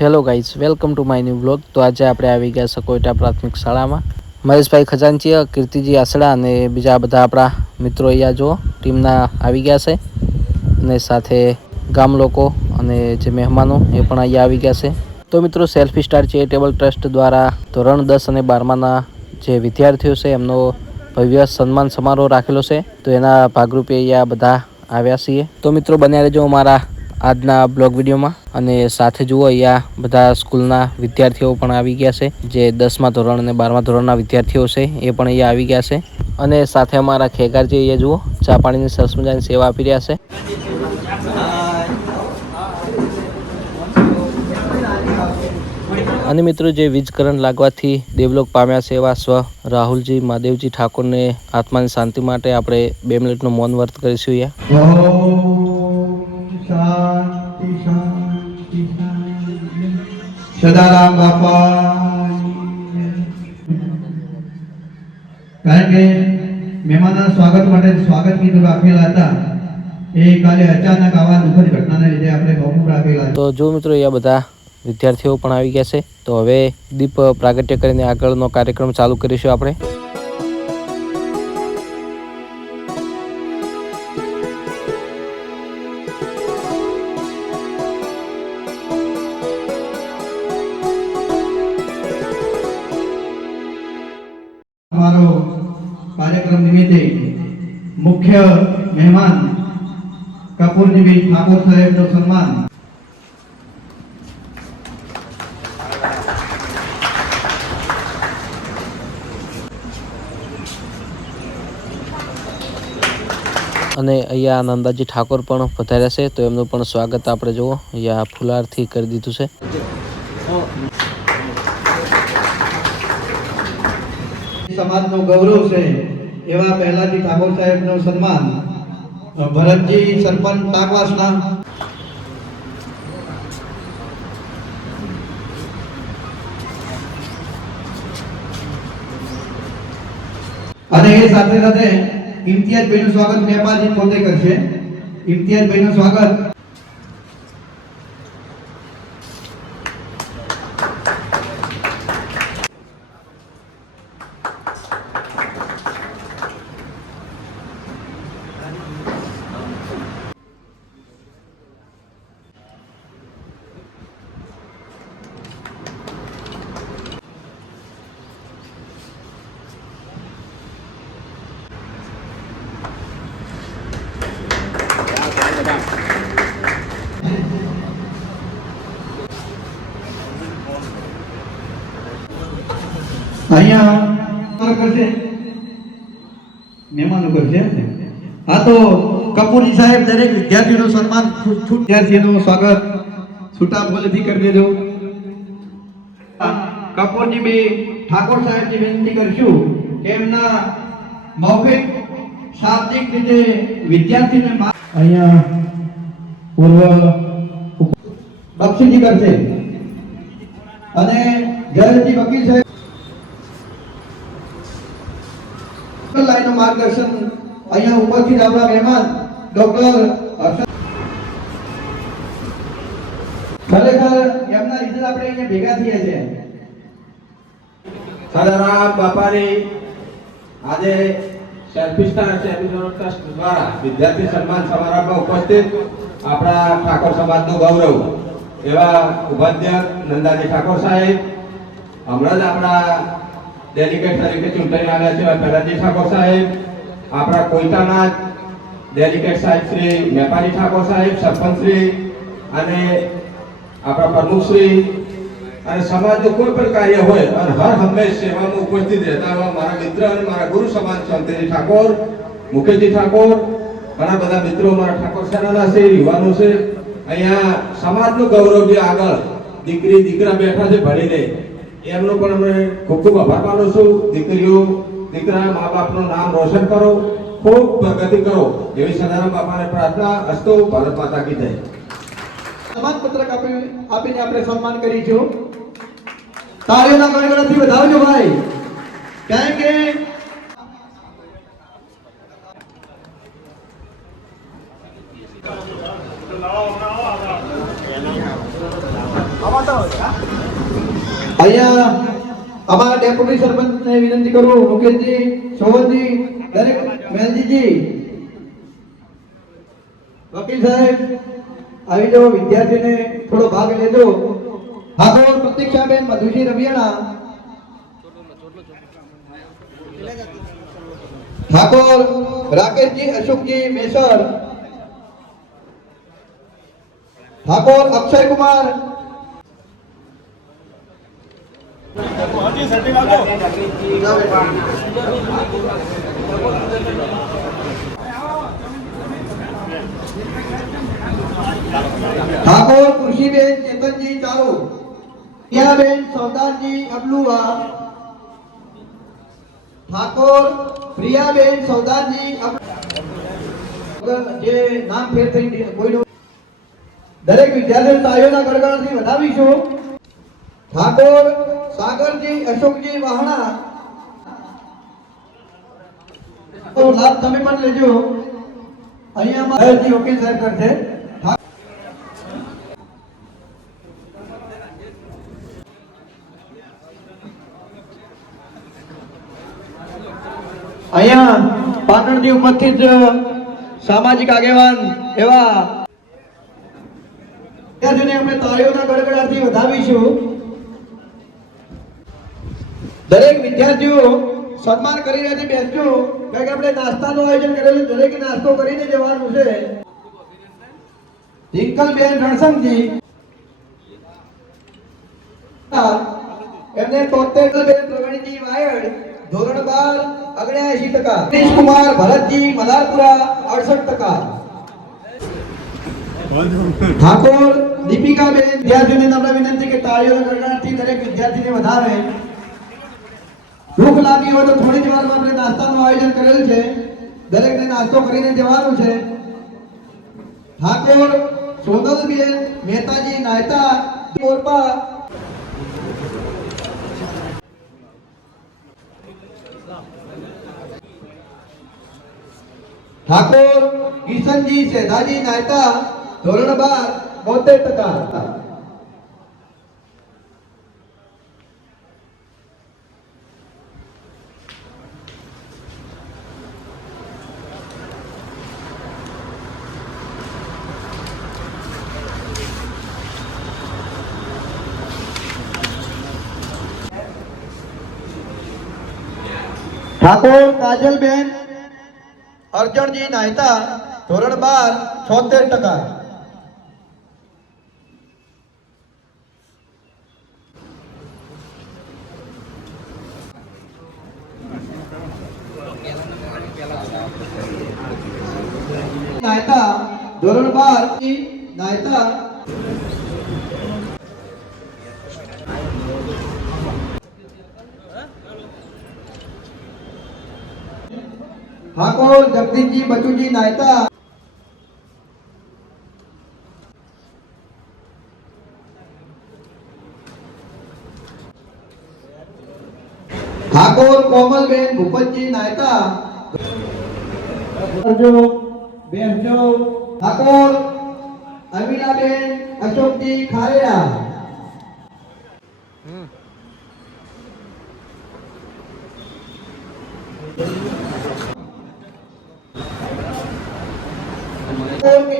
Hello guys, welcome to my new blog. તો આજે આપણે આવી ગયા સકોઈટા પ્રાથમિક શાળામાં। મહેશભાઈ ખજાનચીયા, કીર્તિજી આસડા અને બીજા બધા આપણા મિત્રો અહીંયા જો ટીમના આવી ગયા છે અને સાથે ગામ લોકો અને જે મહેમાનો એ પણ અહીંયા આવી ગયા છે। તો મિત્રો, સેલ્ફી સ્ટાર ચેરિટેબલ ટ્રસ્ટ દ્વારા ધોરણ 10 અને 12માના જે વિદ્યાર્થીઓ છે એમનો ભવ્ય સન્માન સમારોહ રાખેલો છે। તો એના ભાગરૂપે અહીંયા બધા આવ્યા છીએ। તો મિત્રો, બન્યા રહેજો અમારા આજના બ્લોગ વિડીયોમાં અને સાથે જુઓ અહીંયા બધા સ્કૂલના વિદ્યાર્થીઓ પણ આવી ગયા છે। જે 10મા ધોરણ અને 12મા ધોરણના વિદ્યાર્થીઓ છે એ પણ અહીંયા આવી ગયા છે અને સાથે અમારા ખેગારજી અહીંયા જુઓ ચા પાણીની સરસ મજાની સેવા આપી રહ્યા છે। અને મિત્રો, જે વીજ કરંટ લાગવાથી દેવલોક પામ્યા છે એવા સ્વ રાહુલજી મહાદેવજી ઠાકોરને આત્માની શાંતિ માટે આપણે 2 મિનિટનું મૌન વ્રત કરીશું। સદારામ બાપા, કારણ કે મહેમાનના સ્વાગત માટે સ્વાગત ગીતો રાખેલા હતા એ કાલે અચાનક આવા દુઃખદ ઘટનાને લીધે આપણે મોકૂફ રાખેલા। તો જો મિત્રો, અહીંયા બધા વિદ્યાર્થીઓ પણ આવી ગયા છે। તો હવે દીપ પ્રાગટ્ય કરીને આગળનો કાર્યક્રમ ચાલુ કરીશું આપણે। हमारो कार्यक्रम निमित्ते मुख्य मेहमान कपूरजी ठाकुर साहेब नो सम्मान। અને અહીંયા નંદાજી ઠાકોર પણ પધાર્યા છે। તો એમનું પણ સ્વાગત આપણે જુઓ અહીંયા ફુલારથી કરી દીધું છે। समाजનો ગૌરવ છે એવા પહેલાજી ઠાકોર સાહેબનું સન્માન ભરતજી સરપંચ ટાકવાસના અને એ સાથે સાથે ઇમ્તિયાઝભાઈનું સ્વાગત મેપાજી પોતે કરશે। ઇમ્તિયાઝભાઈનું સ્વાગત। અહીંયા કરશે મહેમાનો કરશે। હા, તો કપૂરજી સાહેબ દરેક વિદ્યાર્થીઓનું સન્માન વિદ્યાર્થીઓનું સ્વાગત છૂટા બોલેથી કરી દેજો। કપૂરજી બી ઠાકોર સાહેબની વિનંતી કરશું કે એમના મૌખિક શાબ્દિક રીતે વિદ્યાર્થીને અહીંયા પૂર્વ બક્ષીજી કરશે અને જયંતિ વકીલ સાહેબ લાઈનનું માર્ગદર્શન અહીંયા ઉપસ્થિત આપણા મહેમાન ડોક્ટર ખરેખર એમના લીધે આપણે અહીંયા ભેગા થયા છે। સદારામ બાપાની આજે સેલ્ફી સ્ટાર ચેરિટેબલ ટ્રસ્ટ દ્વારા વિદ્યાર્થી સન્માન સમારોહમાં ઉપસ્થિત આપણા ઠાકોર સમાજનું ગૌરવ એવા ઉપાધ્યક્ષ નંદાજી ઠાકોર સાહેબ, હમણાં જ આપણા ડેલિગેટ તરીકે ચૂંટાઈ આવ્યા છે પહેલાજી ઠાકોર સાહેબ, આપણા કોઈતાના ડેલિગેટ સાહેબ શ્રી મેપાજી ઠાકોર સાહેબ, સરપંચ શ્રી અને આપણા પ્રમુખ શ્રી અને સમાજનું કોઈ પણ કાર્ય હોય અને હર હંમેશ સેવામાં ઉપસ્થિત રહેતા એવા મારા મિત્ર અને મારા ગુરુ સમાન સંતજી ઠાકોર, મુકેશજી ઠાકોર, ઘણા બધા મિત્રો મારા ઠાકોર સેનાના છે, યુવાનો છે। અહીંયા સમાજનું ગૌરવ જે આગળ દીકરી દીકરા બેઠા છે ભણીને એમનો પણ અમે ખૂબ ખૂબ આભાર માનું છું। દીકરીઓ દીકરા મા બાપનું નામ રોશન કરો, ખૂબ પ્રગતિ કરો એવી સદારામ બાપાને પ્રાર્થના। અસ્તુ ભારત માતા કી જય। સન્માન પત્રક આપીને આપણે સન્માન કરીશું। તાળીઓના ગણગણાથી વધાવજો ભાઈ, કારણ કે અહીંયા અમારા ડેપ્યુટી સરપંચને વિનંતી કરું, મુકેશજી, સોહનજી, દરેક મેલજીજી, વકીલ સાહેબ આવી જાઓ, વિદ્યાર્થીને થોડો ભાગ લેજો. ઠાકોર પ્રતીક્ષાબેન મધુજી રવિયાણા, ઠાકોર રાકેશજી અશોકજી મેસર, ઠાકોર અક્ષય કુમાર, ઠાકોર કૃષિબેન ચેતનજી ચાલુ, પ્રિયાબેન સૌદારજી અબલુવા, ઠાકોર પ્રિયાબેન સૌદારજી જે નામ ફેર થઈ કોઈનું દરેક વિદ્યાર્થીઓ તાળીઓના ગણગણથી વધાવીશું. ઠાકોર સાગરજી અશોકજી વાહણા, તો લાભ તમે પણ લેજો. અહીંયા વકીલ સાહેબ કરશે. અહીંયા પાટણથી ઉપસ્થિત સામાજિક આગેવાન એવા વિદ્યાર્થીઓને આપણે તાળીઓના ગડગડાટથી વધાવીશું. દરેક વિદ્યાર્થીઓ સન્માન કરી રહ્યા છે, બેસજો, કારણ કે આપણે નાસ્તાનું આયોજન કરેલું, દરેક નાસ્તો કરીને જવાનું છે. રિંકલબેન રણસંગજી એમને 73 બેન પ્રવીણજી વાયડ ધોરણ 12 79%. નીતિશ કુમાર ભરતજી મલારપુરા 68%. ઠાકોર દીપિકાબેન વિદ્યાર્થીઓને નમ્ર વિનંતી કે તાળીઓના ગણગણાટથી દરેક વિદ્યાર્થીને વધારે. ભૂખ લાગી હોય તો થોડી જ વારમાં આપણે નાસ્તાનું આયોજન કરેલ છે, દરેકને નાસ્તો કરીને જવાનું છે. ઠાકોર સોનલબેન મહેતાજી નાયતા મોરપા, ઠાકોર કિશનજી સેધાજી નાયતા ધોરણ 12 72%. ઠાકોર કાજલબેન અર્જણજી નાયતા ધોરણ 12 76%. નાયતા ધોરણ 12 નાયતા ઠાકોર જગદીશજી બચુજી નાયતા, ઠાકોર કોમલબેન ભૂપતજી નાયતા, બેસજો. ઠાકોર અમીનાબેન અશોકજી ખારેડા,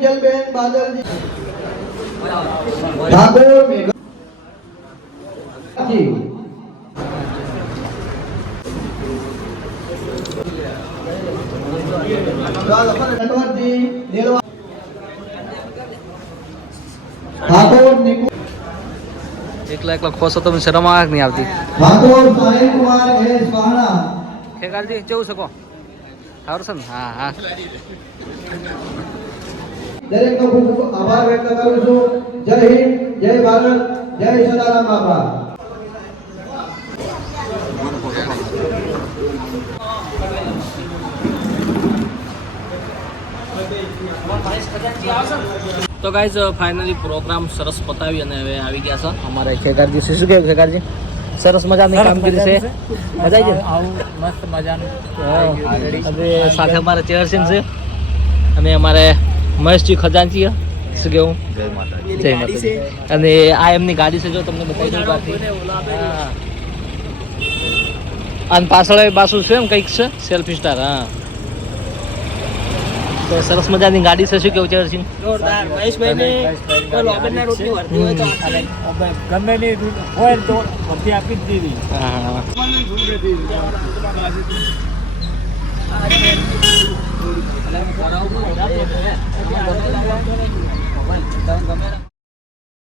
કિંજલબેન બાદલજી, ઠાકોર મેઘાજી, ઠાકોર એકલા ખોસો તમે શરમ આવે નહીં આવતી. ઠાકોર સાહિલ કુમાર એસ વાહણા, ખેગારજી કેવું શકો સારું છે ને? હા હા. દરેકનો ખૂબ ખૂબ આભાર વ્યક્ત કરું છું. જય હિન્દ, જય ભારત, જય સદારામ બાપા. તો ગાઈઝ ફાઇનલી પ્રોગ્રામ સરસ પતાવી અને હવે આવી ગયા છે અમારે ખેગારજી. શું કેવું ખેગારજી? સરસ મજાની કામગીરી છે, મજા આવી ગઈ, મસ્ત મજાનું. અને સાથે અમારે ચેરસિંહ છે અને અમારે મહેશજી ખજાનચી શું કેવું જય માતાજી જય માતાજી. અને આ એમની ગાડી છે જો તમને બતાવી દઉં બાકી હા. અને પાછળ પાછું છે એમ કંઈક છે સેલ્ફી સ્ટાર હા. તો સરસ મજાની ગાડી છે શું કેવું છે હર્ષિંગ? જોરદાર મહેશભાઈને કોઈ લોબેનના રોટલી વર્તી હોય તો અને ગમે ની હોય તો બધી આપી જ દીધી હા આપી